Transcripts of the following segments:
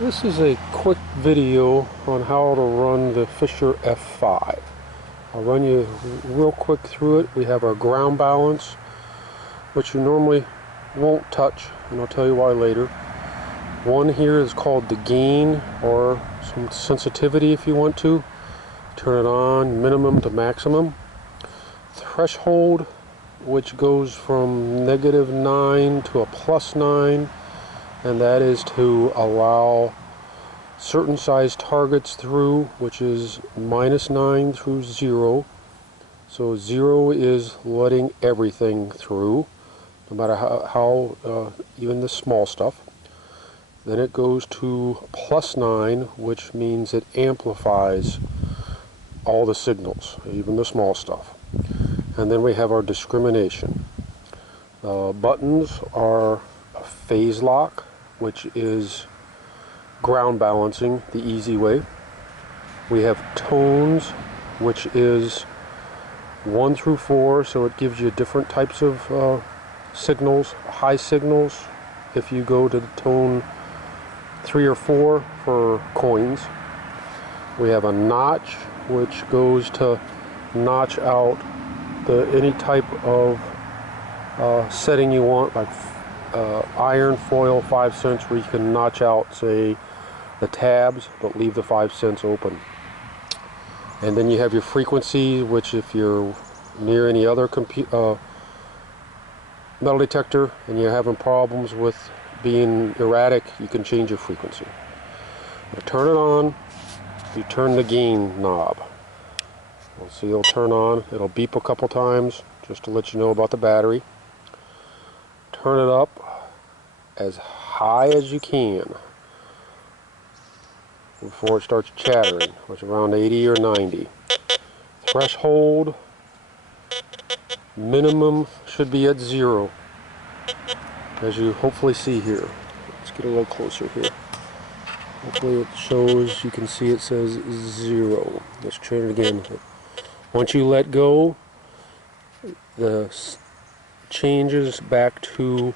This is a quick video on how to run the Fisher F5. I'll run you real quick through it. We have our ground balance, which you normally won't touch, and I'll tell you why later. One here is called the gain, or some sensitivity if you want to. Turn it on minimum to maximum. Threshold, which goes from -9 to a +9, and that is to allow certain size targets through, which is -9 through 0. So 0 is letting everything through, no matter how even the small stuff. Then it goes to +9, which means it amplifies all the signals, even the small stuff. And then we have our discrimination. Buttons are a phase lock, which is ground balancing the easy way. We have tones, which is 1 through 4, so it gives you different types of signals. High signals if you go to the tone 3 or 4 for coins. We have a notch, which goes to notch out any type of setting you want, like iron foil 5 cents, where you can notch out, say, the tabs but leave the 5 cents open. And then you have your frequency, which if you're near any other metal detector and you're having problems with being erratic, you can change your frequency. To turn it on, you turn the gain knob. You'll see it'll turn on. It'll beep a couple times just to let you know about the battery. Turn it up as high as you can before it starts chattering, which is around 80 or 90. Threshold minimum should be at 0, as you hopefully see here. Let's get a little closer here. Hopefully it shows, you can see it says 0. Let's try it again. Once you let go, the changes back to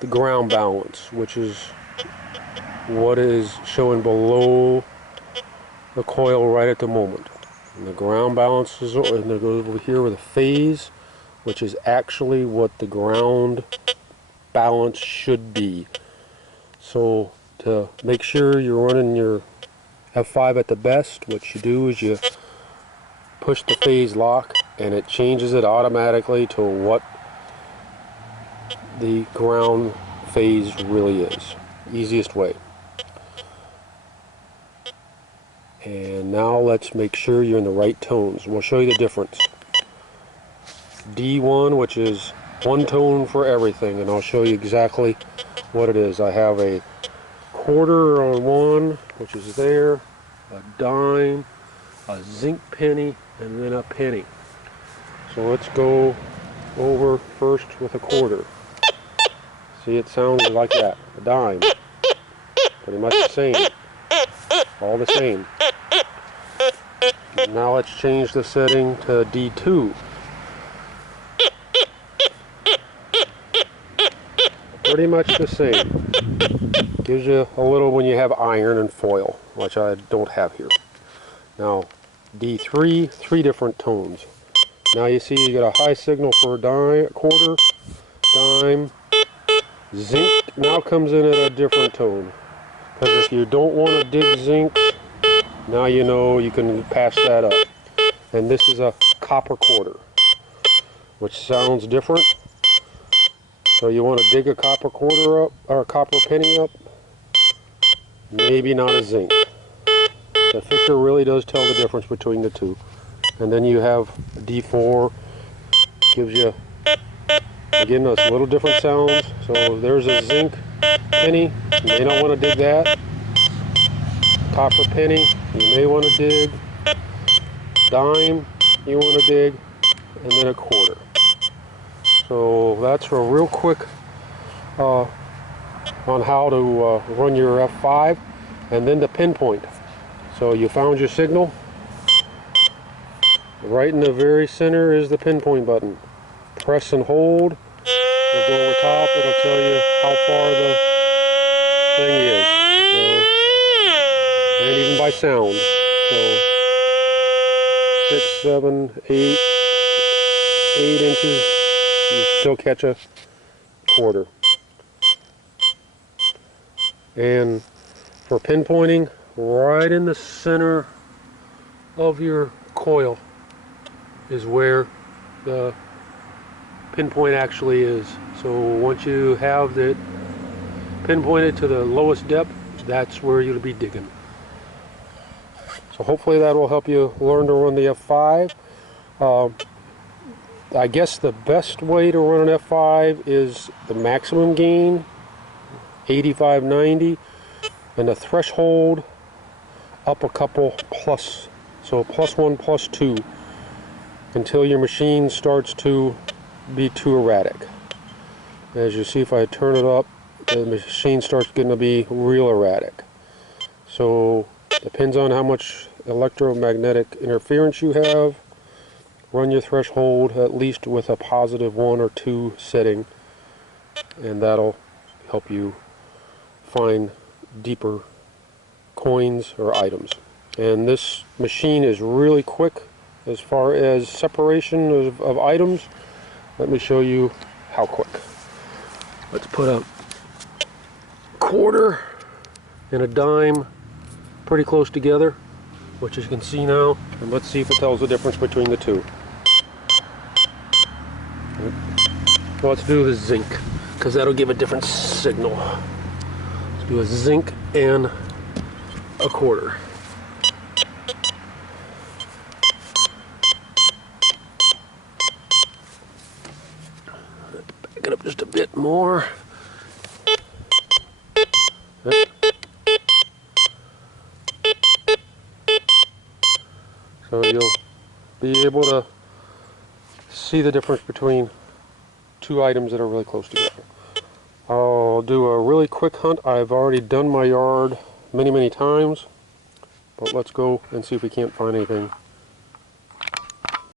the ground balance, which is what is showing below the coil right at the moment. And the ground balance is, and it goes over here with a phase, which is actually what the ground balance should be. So to make sure you're running your F5 at the best, what you do is you push the phase lock and it changes it automatically to what the ground phase really is. Easiest way. And now let's make sure you're in the right tones. We'll show you the difference. D1, which is one tone for everything, and I'll show you exactly what it is. I have a quarter on one, which is there, a dime, a zinc penny, and then a penny. So let's go over first with a quarter. See, it sounds like that, a dime. Pretty much the same. All the same. Now let's change the setting to D2. Pretty much the same. Gives you a little when you have iron and foil, which I don't have here. Now D3, 3 different tones. Now you see you get a high signal for a dime, quarter, dime. Zinc now comes in at a different tone. Because if you don't want to dig zinc, now you know you can pass that up. And this is a copper quarter, which sounds different. So you want to dig a copper quarter up, or a copper penny up, maybe not a zinc. The Fisher really does tell the difference between the two. And then you have D4, gives you, again, those little different sounds. So there's a zinc penny, you may not want to dig that. Copper penny, you may want to dig. Dime, you want to dig. And then a quarter. So that's a real quick on how to run your F5, and then the pinpoint. So you found your signal. Right in the very center is the pinpoint button. Press and hold. It'll go over top. It'll tell you how far the thing is. So and even by sound. So 6, 7, 8 inches, you still catch a quarter. And for pinpointing, right in the center of your coil is where the pinpoint actually is. So once you have it pinpointed to the lowest depth, that's where you'll be digging. So hopefully that will help you learn to run the F5. I guess the best way to run an F5 is the maximum gain, 85, 90, and the threshold up a couple plus. So +1, +2, until your machine starts to be too erratic. As you see, if I turn it up, the machine starts getting to be real erratic. So depends on how much electromagnetic interference you have. Run your threshold at least with a +1 or 2 setting, and that'll help you find deeper coins or items. And this machine is really quick as far as separation of items. Let me show you how quick. Let's put a quarter and a dime pretty close together, which as you can see now, and let's see if it tells the difference between the two. Well, let's do the zinc, because that'll give a different signal. Let's do a zinc and a quarter. Back it up just a bit more. So you'll be able to see the difference between two items that are really close together. I'll do a really quick hunt. I've already done my yard many times, but let's go and see if we can't find anything